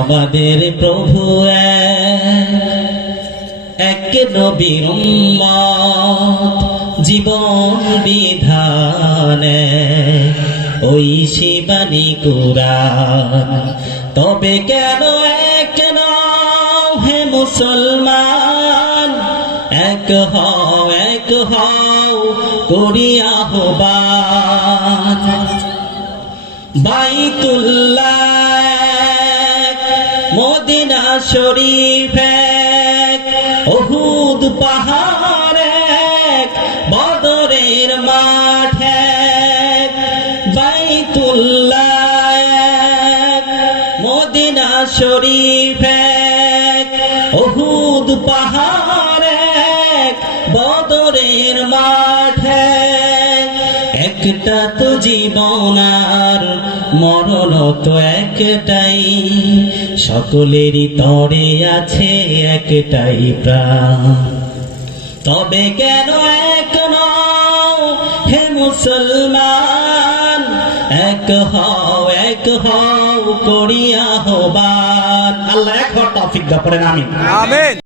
আমাদের প্রভু এক নবীর উম্মত জীবন বিধানে ওই শিবানী কুরআন। তবে কেন এক নাও হে মুসলমান, এক হও করিয়া আহ্বান। বাইতুল্লাহ মদিনা শরীফ উহুদ পাহাড় বদরের মাঠে। বাইতুল্লাহ মদিনা শরীফ উহুদ পাহাড় বদরের মাঠে। একটা তো জীবন আর মরণ তো একটাই, সকলেরই তরে আছে একটাই প্রাণ। তবে কেন এক নও হে মুসলমান, এক হও করিয়া আহ্বান। আল্লাহ এক হওয়ার তৌফিক দান করেন, আমিন।